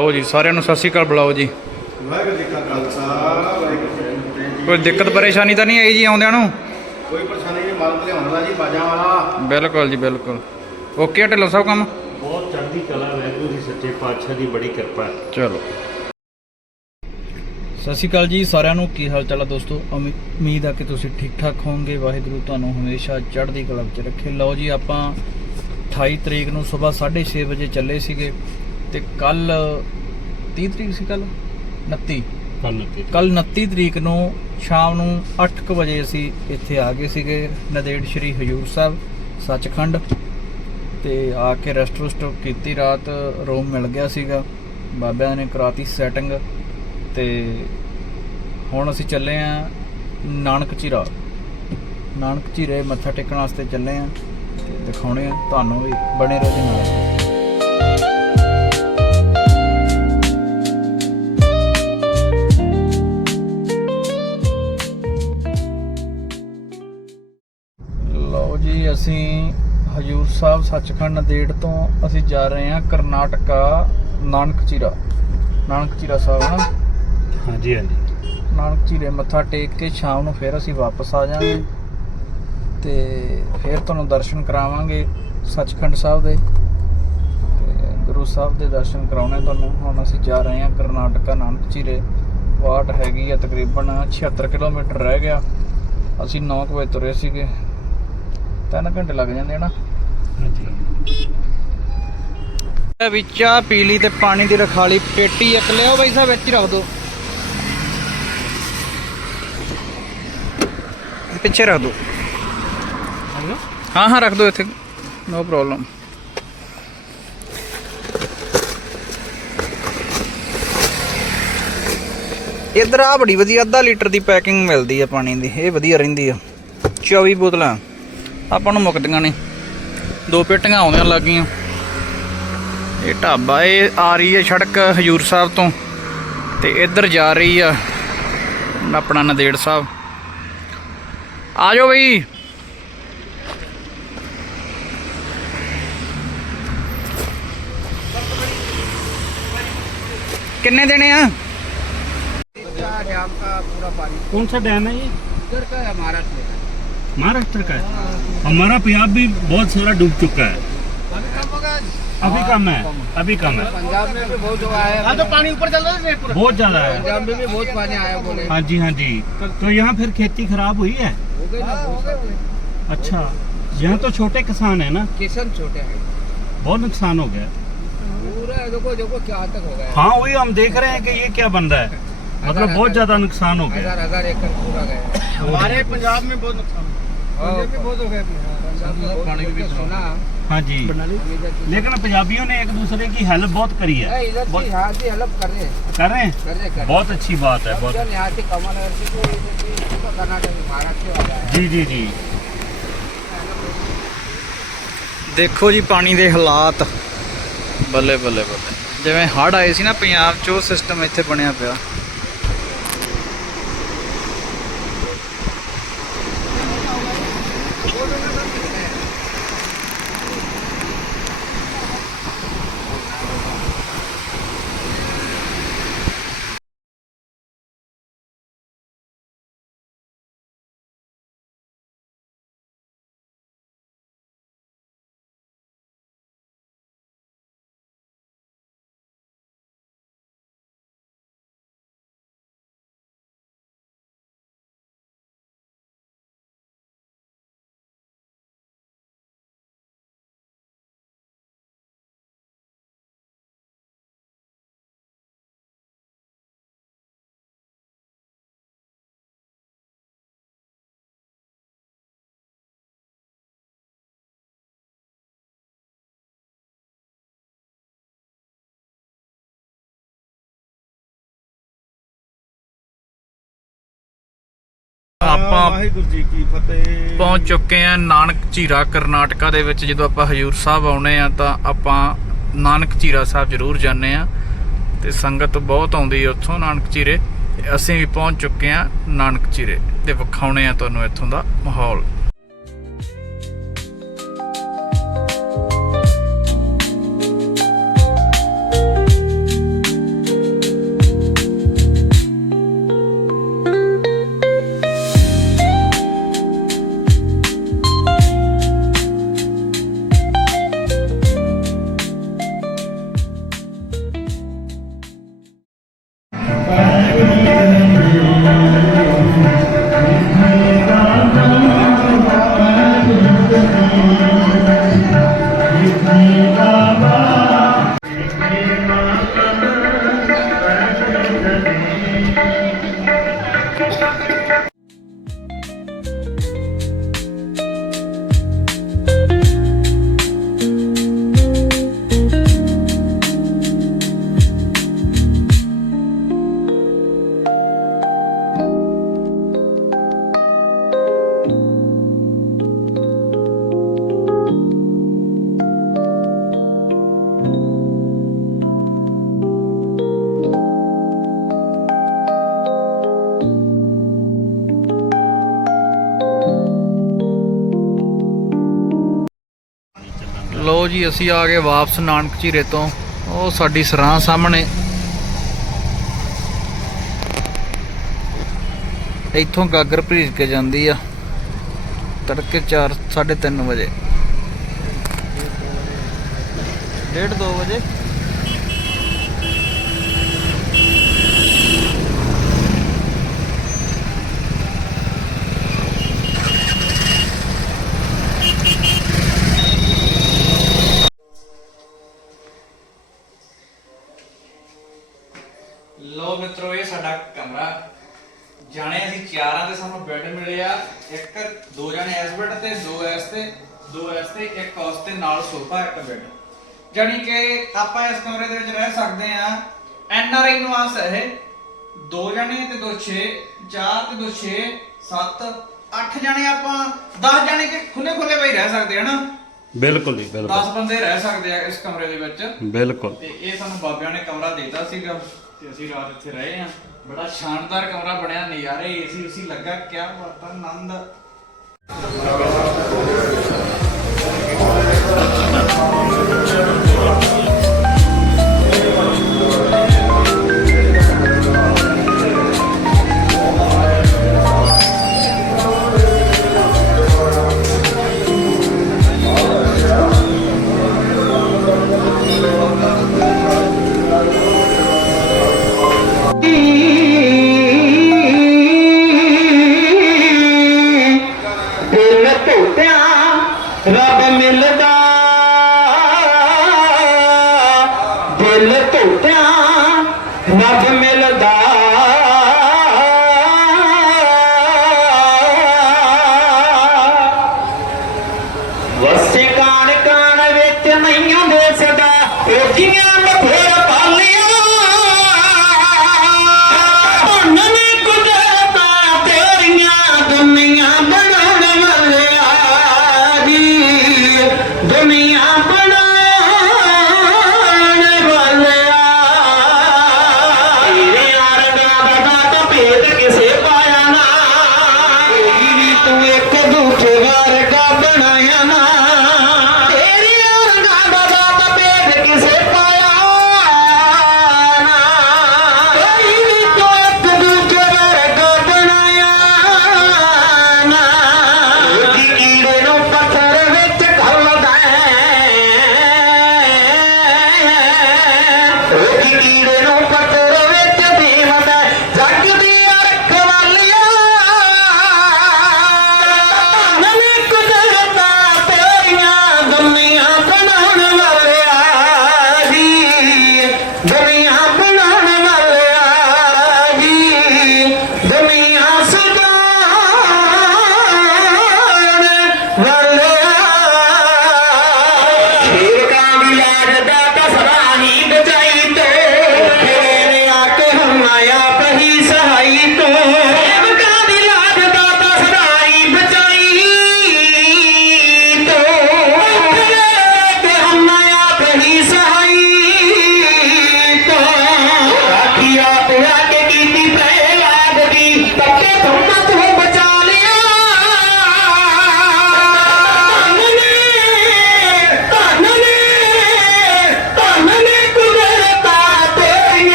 ਲਓ ਜੀ ਸਾਰਿਆਂ ਨੂੰ ਸਤਿ ਸ਼੍ਰੀ ਅਕਾਲ ਬੁਲਾਓ ਜੀ। ਵਾਹਿਗੁਰੂ ਜੀ ਕਾ ਖਾਲਸਾ ਵਾਹਿਗੁਰੂ ਜੀ ਕੀ ਫਤਿਹ। ਕੋਈ ਦਿੱਕਤ ਪਰੇਸ਼ਾਨੀ ਤਾਂ ਨਹੀਂ ਆਈ ਜੀ ਆਉਂਦਿਆਂ ਨੂੰ? ਕੋਈ ਪਰੇਸ਼ਾਨੀ ਨਹੀਂ ਮਾਲਕ ਲਿਆਉਣ ਦਾ ਜੀ ਬਾਜਾਂ ਵਾਲਾ। ਬਿਲਕੁਲ ਜੀ ਬਿਲਕੁਲ। ਓਕੇ ਢਿੱਲੋਂ ਸਾਹਿਬ ਕੰਮ? ਬਹੁਤ ਚੜ੍ਹਦੀ ਕਲਾ ਵਾਹਿਗੁਰੂ ਦੀ ਸੱਚੇ ਪਾਤਸ਼ਾਹ ਦੀ ਬੜੀ ਕਿਰਪਾ ਹੈ। ਚਲੋ। ਸਤਿ ਸ਼੍ਰੀ ਅਕਾਲ ਜੀ ਸਾਰਿਆਂ ਨੂੰ ਕੀ ਹਾਲ ਚਾਲ ਆ ਦੋਸਤੋ? ਉਮੀ- ਉਮੀਦ ਆ ਕਿ ਤੁਸੀਂ ਠੀਕ ਠਾਕ ਹੋਵੋਗੇ। ਵਾਹਿਗੁਰੂ ਤੁਹਾਨੂੰ ਹਮੇਸ਼ਾ ਚੜ੍ਹਦੀ ਕਲਾ ਵਿੱਚ ਰੱਖੇ। ਲਓ ਜੀ ਆਪਾਂ 28 ਤਰੀਕ ਨੂੰ ਸਵੇਰ 6:30 ਵਜੇ ਚੱਲੇ ਸੀਗੇ ਤੇ ਕੱਲ 30 ਤਰੀਕ ਸੀ ਕੱਲ 29 ਕੰਨ ਤੇ ਕੱਲ 29 ਤਰੀਕ ਨੂੰ ਸ਼ਾਮ ਨੂੰ 8:00 ਵਜੇ ਅਸੀਂ ਇੱਥੇ ਆ ਗਏ ਸੀਗੇ ਨਦੇੜ ਸ਼੍ਰੀ ਹਜੂਰ ਸਾਹਿਬ ਸੱਚਖੰਡ। ਤੇ ਆ ਕੇ ਰੈਸਟ ਰੁਸਟ ਕੀਤੀ ਰਾਤ ਰੂਮ ਮਿਲ ਗਿਆ ਸੀਗਾ। ਬਾਬਿਆਂ ਨੇ ਕਰਾਤੀ ਸੈਟਿੰਗ ਤੇ ਹੁਣ ਅਸੀਂ ਚੱਲੇ ਆ ਨਾਨਕ ਚੀਰਾ। ਨਾਨਕ ਚੀਰੇ ਮੱਥਾ ਟੇਕਣ ਵਾਸਤੇ ਚੱਲੇ ਆ। ਤੇ ਦਿਖਾਉਣੇ ਆ ਤੁਹਾਨੂੰ ਵੀ ਬਣੇ ਰਹੋ ਜੀ ਨਾਲ। ਸੱਚਖੰਡ ਨੰਦੇੜ ਤੋਂ ਅਸੀਂ ਜਾ ਰਹੇ ਹਾਂ ਕਰਨਾਟਕਾ ਨਾਨਕ ਚੀਰਾ। ਨਾਨਕ ਚੀਰਾ ਸਾਹਿਬ ਨਾ? ਹਾਂਜੀ ਹਾਂਜੀ। ਨਾਨਕ ਚੀਰੇ ਮੱਥਾ ਟੇਕ ਕੇ ਸ਼ਾਮ ਨੂੰ ਫਿਰ ਅਸੀਂ ਵਾਪਸ ਆ ਜਾਾਂਗੇ ਤੇ ਫਿਰ ਤੁਹਾਨੂੰ ਦਰਸ਼ਨ ਕਰਾਵਾਂਗੇ ਸੱਚਖੰਡ ਸਾਹਿਬ ਦੇ। ਤੇ ਗੁਰੂ ਸਾਹਿਬ ਦੇ ਦਰਸ਼ਨ ਕਰਾਉਣੇ ਤੁਹਾਨੂੰ। ਹੁਣ ਅਸੀਂ ਜਾ ਰਹੇ ਹਾਂ ਕਰਨਾਟਕਾ ਨਾਨਕ ਚੀਰੇ। ਵਾਟ ਹੈਗੀ ਆ ਤਕਰੀਬਨ 76 ਕਿਲੋਮੀਟਰ ਰਹਿ ਗਿਆ। ਅਸੀਂ 9 ਵਜੇ ਤੁਰੇ ਸੀਗੇ। ਤਿੰਨ ਘੰਟੇ ਲੱਗ ਜਾਂਦੇ ਨਾ। ਵਿੱਚ ਚਾਹ ਪੀ ਲਈ ਤੇ ਪਾਣੀ ਦੀ ਰਖਾਲੀ ਪੇਟੀ ਇੱਕ ਲਿਓ ਬਾਈ ਸਾਹਿਬ ਵਿੱਚ ਰੱਖ ਦਿਓ। ਪਿੱਛੇ ਰੱਖ ਦਿਓ। ਹਾਂ ਹਾਂ ਰੱਖ ਦਿਓ ਇੱਥੇ। No problem. ਇਧਰ ਆ ਬੜੀ ਵਧੀਆ ਅੱਧਾ ਲੀਟਰ ਦੀ ਪੈਕਿੰਗ ਮਿਲਦੀ ਆ ਪਾਣੀ ਦੀ ਇਹ ਵਧੀਆ ਰਹਿੰਦੀ ਆ। 24 ਬੋਤਲਾਂ। ਆਪਾਂ ਨੂੰ ਮੁੱਕਦੀਆਂ ਨੇ ਦੋ ਪੇਟੀਆਂ ਆਉਂਦੀਆਂ ਲੱਗੀਆਂ ਇਹ ਢਾਬਾ ਇਹ ਆ ਰਹੀ ਹੈ ਸੜਕ ਹਜੂਰ ਸਾਹਿਬ ਤੋਂ ਤੇ ਇੱਧਰ ਜਾ ਰਹੀ ਆ ਆਪਣਾ ਨੰਦੇੜ ਸਾਹਿਬ ਆ ਜਾਓ ਬਈ ਕਿੰਨੇ ਦੇਣੇ ਆ डैम का पूरा पानी कौन सा डैम है ये इधर का है महाराष्ट्र का है। हमारा पंजाब भी बहुत सारा डूब चुका है। अभी कम होगा अभी कम है अभी कम है। पंजाब में भी बहुत आया हाँ तो पानी ऊपर चल रहा है बहुत ज़्यादा है। पंजाब में भी बहुत पानी आया बोले हाँ। जी हाँ जी। तो यहाँ फिर खेती खराब हुई है? हो। अच्छा यहाँ तो छोटे किसान है ना? किसान छोटे हैं। बहुत नुकसान हो गया। पूरा देखो देखो क्या तक हो गया हाँ। वही हम देख रहे हैं कि ये क्या बन रहा है। मतलब बहुत ज़्यादा नुकसान हो गया। हज़ार हज़ार एकड़ पूरा गया हमारे पंजाब में बहुत नुकसान पंजाब में बहुत हो गया पंजाब में पानी भी सुना हाँ जी हम इधर की- लेकिन पंजाबियों ने एक दूसरे की हेल्प बहुत करी है है, इधर बहुत- से यहाँ से हेल्प कर रहे हैं कर रहे हैं कर रहे कर रहे बहुत अच्छी बात है बहुत चल यहाँ से कमल नगर से तो इधर से तो कर्नाटक महाराष्ट्र वाला है जी जी जी ਦੇਖੋ ਜੀ ਪਾਣੀ ਦੇ ਹਾਲਾਤ ਬੱਲੇ ਬੱਲੇ ਬੱਲੇ ਜਿਵੇਂ ਹੜ੍ਹ ਆਏ ਸੀ ਨਾ ਪੰਜਾਬ 'ਚ ਉਹ ਸਿਸਟਮ ਇੱਥੇ ਬਣਿਆ ਪਿਆ ਆਪਾਂ ਵਾਹਿਗੁਰੂ ਜੀ ਕੀ ਫਤਿਹ। ਪਹੁੰਚ ਚੁੱਕੇ ਆ ਨਾਨਕ ਝੀਰਾ ਕਰਨਾਟਕਾ ਦੇ ਵਿੱਚ। ਜਦੋਂ ਆਪਾਂ ਹਜੂਰ ਸਾਹਿਬ ਆਉਨੇ ਆ ਤਾਂ ਆਪਾਂ ਨਾਨਕ ਝੀਰਾ ਸਾਹਿਬ ਜ਼ਰੂਰ ਜਾਂਦੇ ਆ ਤੇ ਸੰਗਤ ਬਹੁਤ ਆਉਂਦੀ ਹੈ ਉੱਥੋਂ ਨਾਨਕ ਝੀਰੇ। ਅਸੀਂ ਵੀ ਪਹੁੰਚ ਚੁੱਕੇ ਆ ਨਾਨਕ ਝੀਰੇ ਤੇ ਵਿਖਾਉਣੇ ਆ ਤੁਹਾਨੂੰ ਇੱਥੋਂ ਦਾ ਮਾਹੌਲ। ਜੀ, ਅਸੀਂ ਆ ਗਏ ਵਾਪਸ ਨਾਨਕ ਝੀਰੇ ਤੋਂ। ਉਹ ਸਾਡੀ ਸਰਾਂ ਸਾਹਮਣੇ। ਇੱਥੋਂ ਗਾਗਰ ਭਰੀਜ ਕੇ ਜਾਂਦੀ ਆ। ਤੜਕੇ 4 3:30 ਵਜੇ। ਡੇਢ 2 ਵਜੇ। ਤੇ ਨਾਲ ਸੋਫਾ ਇੱਕ ਬੈੱਡ ਜਾਣੀ ਕਿ ਆਪਾਂ ਇਸ ਕਮਰੇ ਦੇ ਵਿੱਚ ਰਹਿ ਸਕਦੇ ਆ ਐਨ ਆਰ ਆਈ ਨਿਵਾਸ ਹੈ ਇਹ ਦੋ ਜਾਣੇ ਤੇ ਦੋ 6 ਚਾਰ ਤੇ ਦੋ 6 7 8 ਜਾਣੇ ਆਪਾਂ 10 ਜਾਣੇ ਕਿ ਖੁੱਲੇ ਖੁੱਲੇ ਬਈ ਰਹਿ ਸਕਦੇ ਹਨਾ ਬਿਲਕੁਲ ਜੀ 10 ਬੰਦੇ ਰਹਿ ਸਕਦੇ ਆ ਇਸ ਕਮਰੇ ਦੇ ਵਿੱਚ। ਬਿਲਕੁਲ। ਤੇ ਇਹ ਸਾਨੂੰ ਬਾਬਿਆਂ ਨੇ ਕਮਰਾ ਦਿੱਤਾ ਸੀਗਾ। ਤੇ ਅਸੀਂ ਰਾਤ ਇੱਥੇ ਰਹੇ ਆ ਬੜਾ ਸ਼ਾਨਦਾਰ ਕਮਰਾ ਬਣਿਆ ਨਜ਼ਾਰੇ ਏਸੀ ਉਸੀ ਲੱਗਾ ਕਿਆ ਬਾਤ ਆ ਆਨੰਦ। let go